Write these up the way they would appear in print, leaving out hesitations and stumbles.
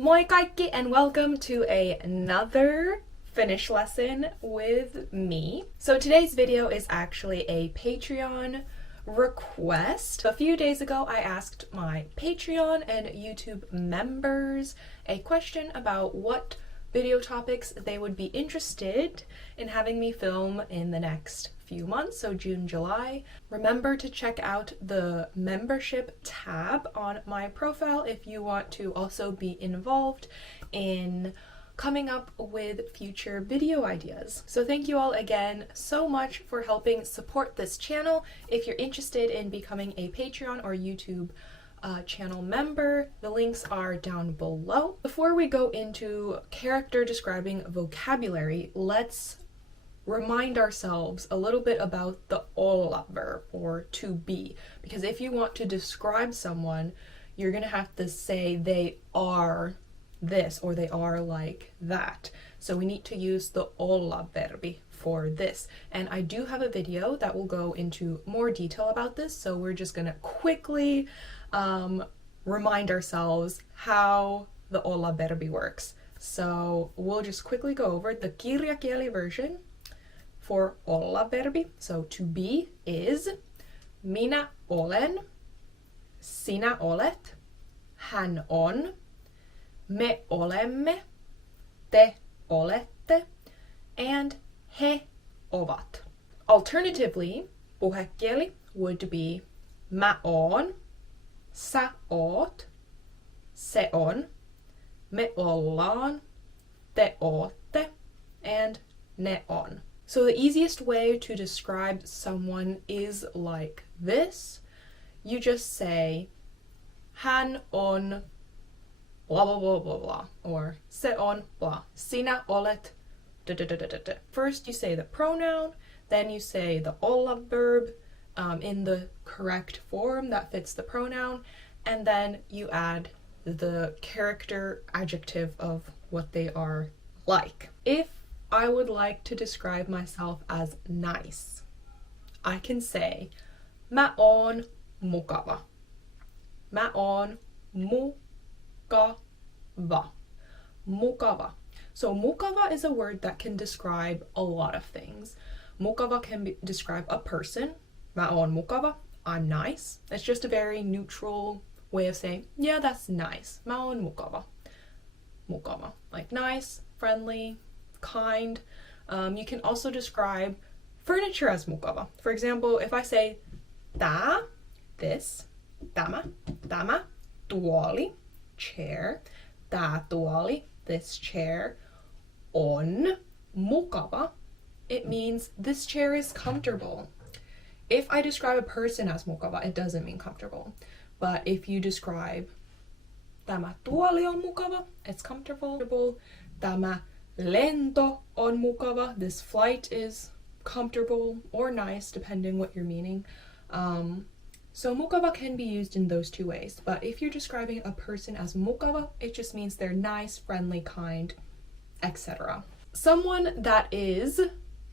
Moi kaikki and welcome to another Finnish lesson with me. So today's video is actually a Patreon request. A few days ago I asked my Patreon and YouTube members a question about what video topics they would be interested in having me film in the next few months, so June, July. Remember to check out the membership tab on my profile if you want to also be involved in coming up with future video ideas. So thank you all again so much for helping support this channel. If you're interested in becoming a Patreon or YouTube channel member, the links are down below. Before we go into character describing vocabulary, let's remind ourselves a little bit about the OLLA verb, or to be, because if you want to describe someone, you're gonna have to say they are this or they are like that. So we need to use the OLLA verbi for this, and I do have a video that will go into more detail about this, so we're just gonna quickly remind ourselves how the OLLA verbi works. So we'll just quickly go over the kirjakieli version for OLLA verbi. So to be is minä olen, sinä olet, hän on, me olemme, te olette, and he ovat. Alternatively, puhekieli would be mä oon, sä oot, se on, me ollaan, te ootte, and ne on. So the easiest way to describe someone is like this. You just say hän on blah blah blah blah blah, or se on blah, sinä olet da da da da da. First you say the pronoun, then you say the OLLA verb in the correct form that fits the pronoun, and then you add the character adjective of what they are like. If I would like to describe myself as nice, I can say mä oon mukava. Mä oon mukava. Mukava. So mukava is a word that can describe a lot of things. Mukava can describe a person. Mä oon mukava. I'm nice. It's just a very neutral way of saying, yeah, that's nice. Mä oon mukava. Mukava. Like nice, friendly, kind. You can also describe furniture as mukava. For example, if I say tää, this, tämä, tuoli, chair, tää tuoli, this chair, on mukava, it means this chair is comfortable. If I describe a person as mukava, it doesn't mean comfortable. But if you describe tämä tuoli on mukava, it's comfortable. Tämä lento on mukava, this flight is comfortable or nice depending what you're meaning. So mukava can be used in those two ways, but if you're describing a person as mukava, it just means they're nice, friendly, kind, etc. Someone that is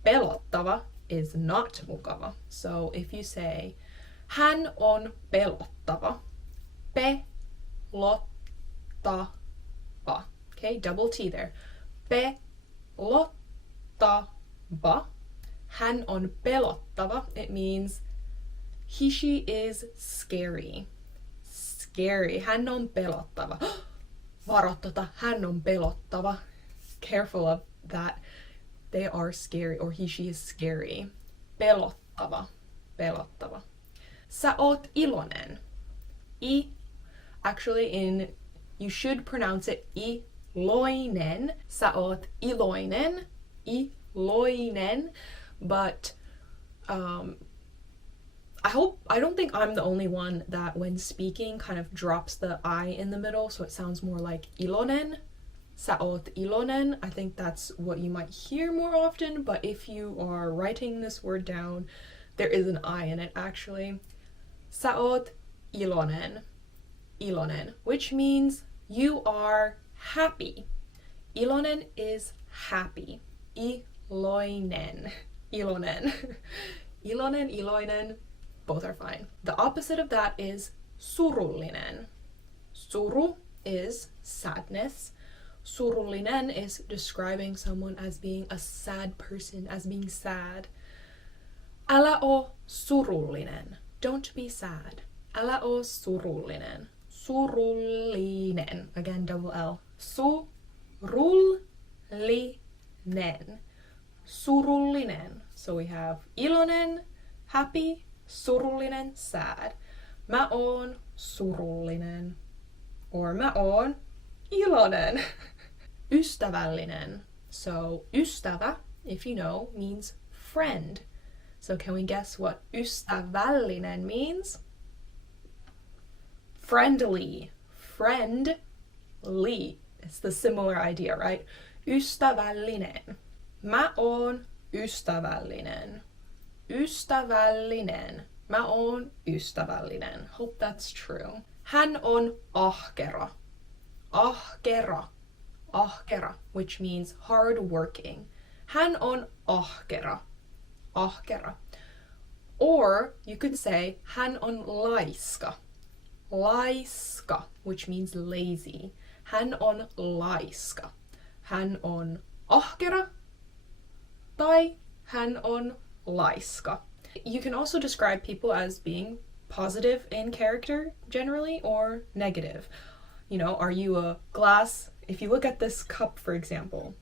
pelottava is not mukava. So if you say hän on pelottava, pelottava, okay, double T there. Pelottava, hän on pelottava, it means she is scary. Scary. Hän on pelottava. Varo hän on pelottava. Careful of that. They are scary, or she is scary. Pelottava. Pelottava. Sä oot iloinen. Actually, you should pronounce it iloinen. Sä oot iloinen. Iloinen. But I don't think I'm the only one that when speaking kind of drops the I in the middle, so it sounds more like iloinen. Sä oot iloinen. I think that's what you might hear more often, but if you are writing this word down, there is an I in it actually. Sä oot iloinen. Iloinen, which means you are happy. Iloinen is happy. Iloinen. Iloinen. Iloinen, iloinen, both are fine. The opposite of that is surullinen. Suru is sadness. Surullinen is describing someone as being a sad person, as being sad. Älä oo surullinen. Don't be sad. Älä oo surullinen. Surullinen. Again, double L. Surullinen. Surullinen. So we have iloinen, happy, surullinen, sad. Mä oon surullinen. Or mä oon iloinen. Ystävällinen. So ystävä, if you know, means friend. So can we guess what ystävällinen means? Friendly. Friendly. It's the similar idea, right? Ystävällinen. Mä oon ystävällinen. Ystävällinen. Mä oon ystävällinen. Hope that's true. Hän on ahkera. Ahkera. Ahkera, which means hard working. Hän on ahkera. Ahkera. Or you could say hän on laiska. Laiska, which means lazy. Hän on laiska. Hän on ahkera tai hän on laiska. You can also describe people as being positive in character generally or negative. You know, are you a glass? If you look at this cup, for example,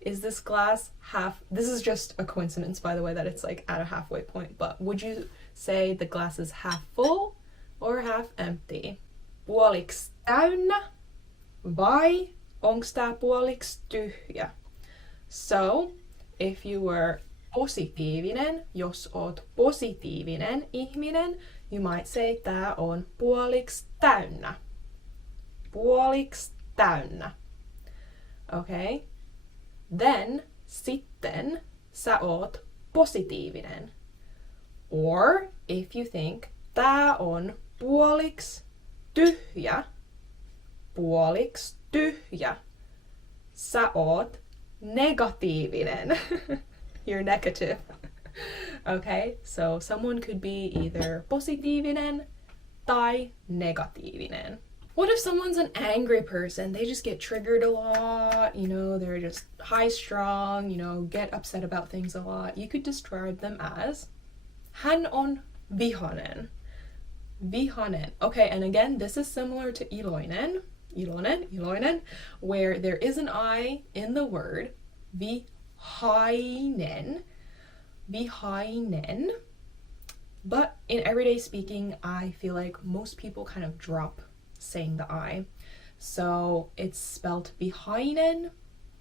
is this glass half? This is just a coincidence, by the way, that it's like at a halfway point, but would you say the glass is half full or half empty? Puoliks täynnä vai onks tää puoliks tyhjä? So, if you were positiivinen, jos oot positiivinen ihminen, you might say tää on puoliks täynnä. Puoliks täynnä. Okay? Then, sitten, sä oot positiivinen. Or, if you think, tää on puoliks tyhjä. Puoliks tyhjä. Sä oot negatiivinen. You're negative. Okay, so someone could be either positiivinen tai negatiivinen. What if someone's an angry person? They just get triggered a lot, you know, they're just high strung, you know, get upset about things a lot. You could describe them as hän on vihainen. Vihainen. Okay, and again, this is similar to iloinen, where there is an I in the word, vihainen. But in everyday speaking, I feel like most people kind of drop saying the I. So it's spelled vihainen,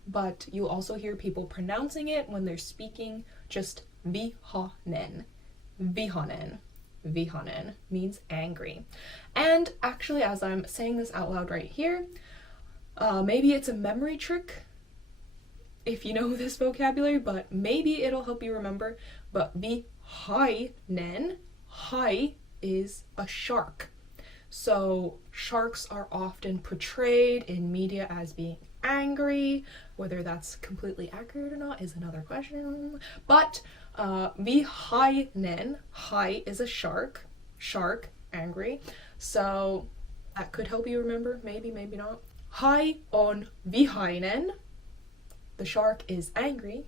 but you also hear people pronouncing it when they're speaking just vihainen. Vihainen means angry. And actually, as I'm saying this out loud right here, maybe it's a memory trick if you know this vocabulary, but maybe it'll help you remember. But vihainen, hai is a shark. So sharks are often portrayed in media as being angry. Whether that's completely accurate or not is another question. But vihainen, hai is a shark, angry. So that could help you remember, maybe not. Hai on vihainen. The shark is angry.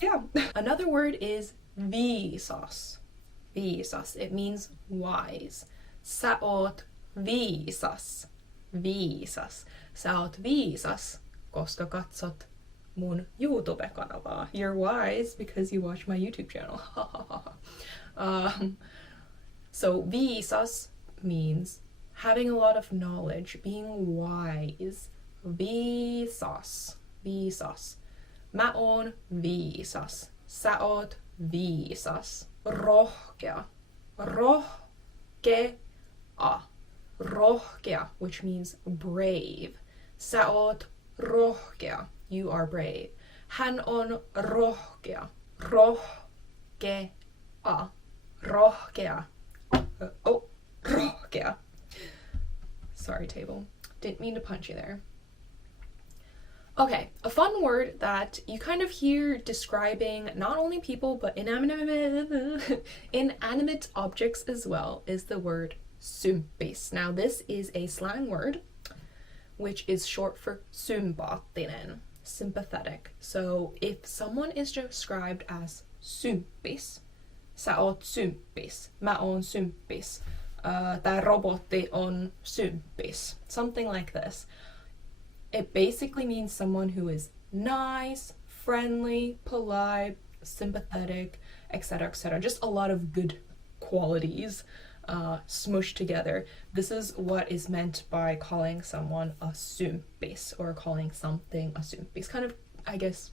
Yeah. Another word is viisas. Viisas. It means wise. Sä oot viisas. Viisas. Sä oot viisas, koska katsot mun YouTube-kanavaa. You're wise because you watch my YouTube channel. So viisas means having a lot of knowledge, being wise. Viisas. Viisas. Mä oon viisas. Sä oot viisas. Rohkea. Rohkea. Rohkea, which means brave. Sä oot rohkea. You are brave. Hän on rohkea. Rohkea. Rohkea. Rohkea. Sorry, table. Didn't mean to punch you there. Okay, a fun word that you kind of hear describing not only people but inanimate objects as well is the word symppis. Now this is a slang word which is short for sympaattinen, sympathetic. So if someone is described as symppis, sä oot symppis, mä oon symppis, tää robotti on symppis, something like this. It basically means someone who is nice, friendly, polite, sympathetic, etc., etc. Just a lot of good qualities smushed together. This is what is meant by calling someone a symppis, or calling something a symppis. Kind of, I guess,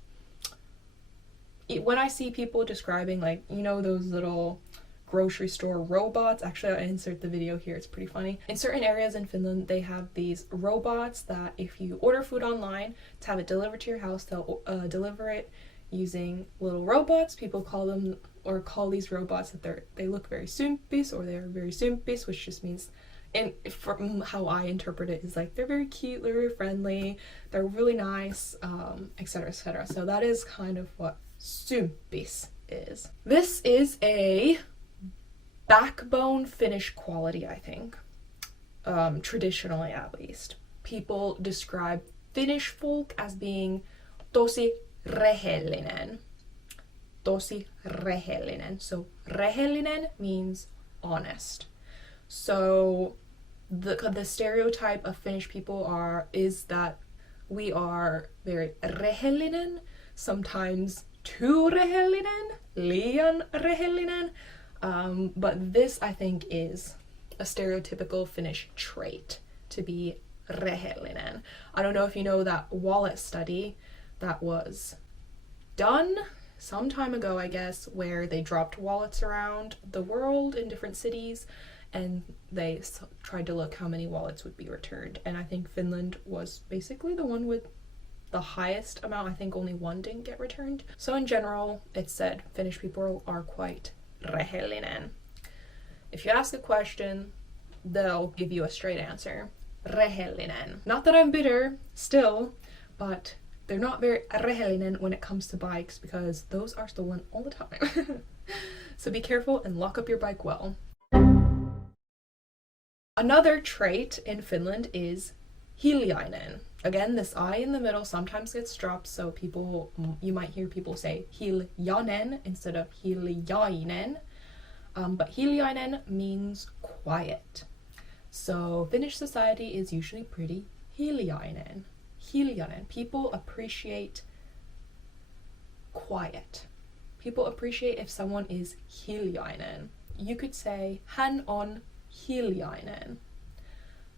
when I see people describing, like, you know, those little grocery store robots, actually I'll insert the video here, it's pretty funny. In certain areas in Finland, they have these robots that if you order food online to have it delivered to your house, they'll deliver it using little robots. People call them, or call these robots, that they look very symppis, or they're very symppis, which just means, and from how I interpret it, is like they're very cute, they're very friendly, they're really nice, etc., etc. So that is kind of what symppis is. This is a backbone Finnish quality, I think, traditionally at least. People describe Finnish folk as being tosi rehellinen. Tosi rehellinen. So rehellinen means honest. So the stereotype of Finnish people is that we are very rehellinen, sometimes too rehellinen, liian rehellinen. But this, I think, is a stereotypical Finnish trait, to be rehellinen. I don't know if you know that wallet study that was done some time ago, I guess, where they dropped wallets around the world in different cities, and they tried to look how many wallets would be returned. And I think Finland was basically the one with the highest amount. I think only one didn't get returned. So in general, it's said Finnish people are quite rehellinen. If you ask a question, they'll give you a straight answer. Rehellinen. Not that I'm bitter, still, but they're not very rehellinen when it comes to bikes, because those are stolen all the time. So be careful and lock up your bike well. Another trait in Finland is hiljainen. Again, this I in the middle sometimes gets dropped, so you might hear people say hiljainen instead of hiljainen. But hiljainen means quiet. So Finnish society is usually pretty hiljainen. Hiljainen. People appreciate quiet. People appreciate if someone is hiljainen. You could say, hän on hiljainen.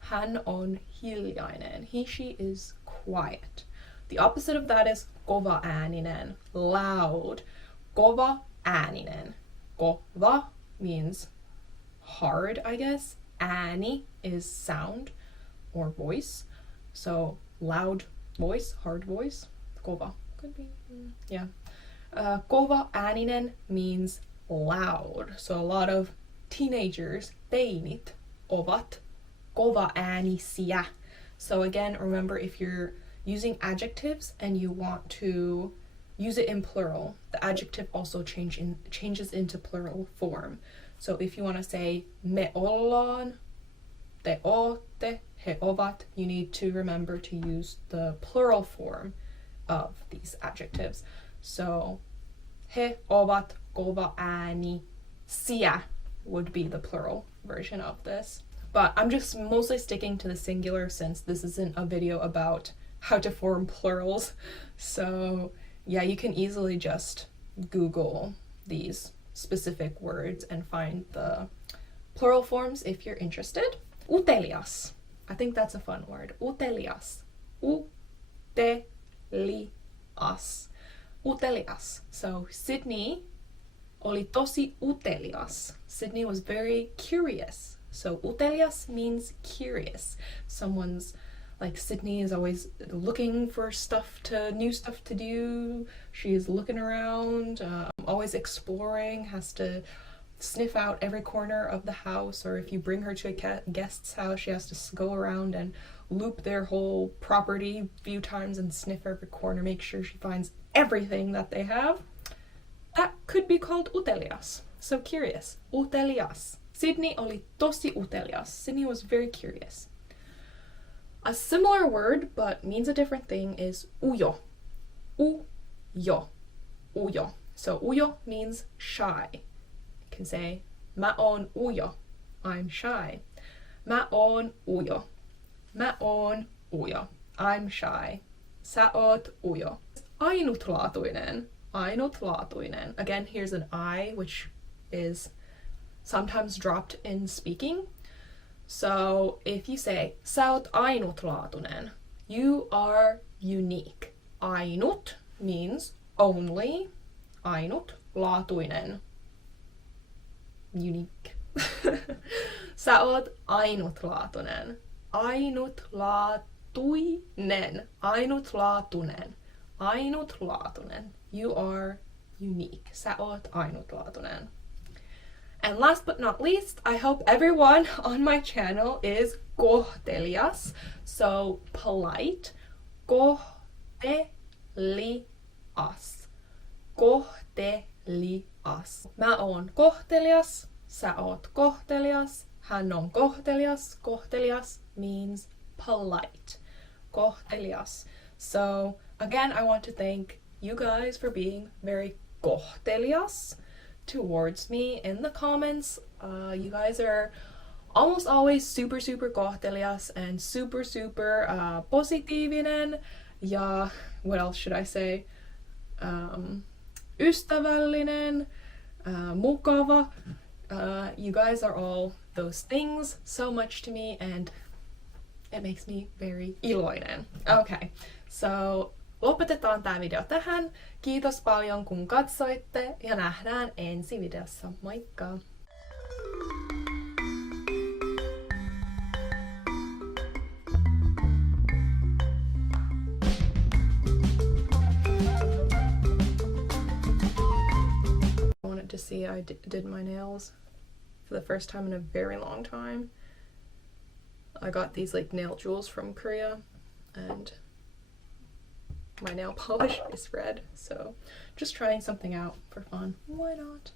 Hän on hiljainen. He, she is quiet. The opposite of that is kovaääninen, loud. Kovaääninen. Kova means hard, I guess. Ääni is sound or voice. So loud voice, hard voice. Kova could be, yeah. Kovaääninen means loud. So a lot of teenagers, teinit, ovat kovaäänisiä. So again, remember, if you're using adjectives and you want to use it in plural, the adjective also changes into plural form. So if you want to say me ollaan, te ootte, he ovat, you need to remember to use the plural form of these adjectives. So he ovat kovaäänisiä would be the plural version of this. But I'm just mostly sticking to the singular since this isn't a video about how to form plurals. So yeah, you can easily just Google these specific words and find the plural forms if you're interested. Utelias. I think that's a fun word. Utelias. Utelias. Utelias. So Sydney oli tosi utelias. Sydney was very curious. So utelias means curious. Someone's like, Sydney is always looking for new stuff to do. She is looking around, always exploring, has to sniff out every corner of the house, or if you bring her to a guest's house, she has to go around and loop their whole property a few times and sniff every corner, make sure she finds everything that they have. That could be called utelias. So curious. Utelias. Sydney oli tosi utelias. Sydney was very curious. A similar word, but means a different thing, is ujo. Ujo. Ujo. So ujo means shy. You can say, mä oon ujo. I'm shy. Mä oon ujo. Mä oon ujo. I'm shy. Sä oot ujo. Ainutlaatuinen. Ainutlaatuinen. Again, here's an I, which is sometimes dropped in speaking. So if you say, sä oot ainutlaatuinen, you are unique. Ainut means only. Ainutlaatuinen. Unique. Sä oot ainutlaatuinen. Ainutlaatuinen. Ainutlaatuinen. Ainutlaatuinen. You are unique. Sä oot ainutlaatuinen. And last but not least, I hope everyone on my channel is kohtelias. So polite. Kohtelias. Kohtelias. Mä oon kohtelias. Sä oot kohtelias. Hän on kohtelias. Kohtelias means polite. Kohtelias. So again, I want to thank you guys for being very kohtelias towards me in the comments. You guys are almost always super kohtelias and super positiivinen. Ja what else should I say? Ystävällinen, mukava. You guys are all those things so much to me, and it makes me very iloinen. Okay, so lopetetaan tää video tähän. Kiitos paljon kun katsoitte ja nähdään ensi videossa. Moikka! I wanted to see I did my nails for the first time in a very long time. I got these like nail jewels from Korea, and my nail polish is red, so just trying something out for fun. Why not?